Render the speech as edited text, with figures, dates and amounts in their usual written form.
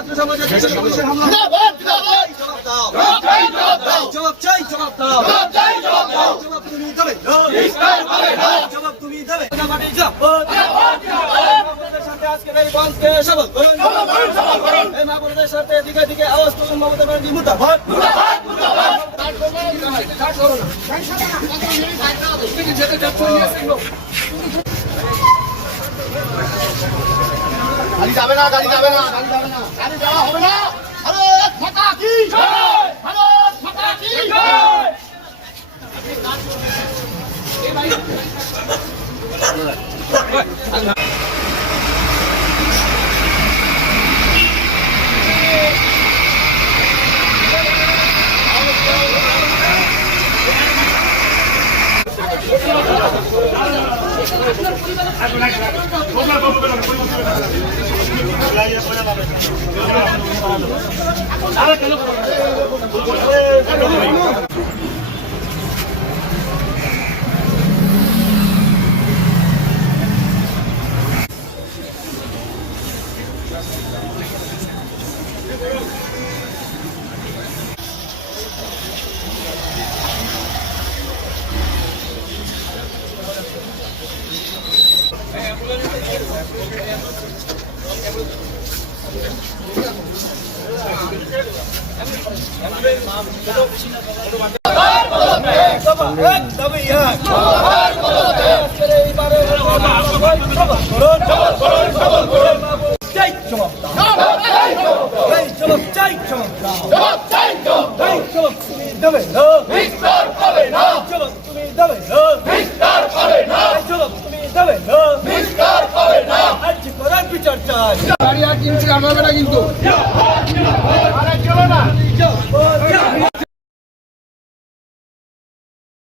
ছাত্র সমাজের পুলিশের হামলা জবাব চাই, জবাব দাও, জবাব তুমি দেবে, জবাব তুমি দেবে। আপনাদের সাথে আজকের এই মঞ্চে শপথ করুন, এই মাহবুবদের সাথে দিকে দিকে আওয়াজ তুলুন, মমতা ব্যানার্জি মুর্দাবাদ। গাড়ি যাবে না, গাড়ি যাবে না, গাড়ি যাবে না, গাড়ি যাওয়া হবে না। ভারত মাতা কি জয়, ভারত মাতা কি জয়। গাড়ি আর কিনছি আমরা কিন্তু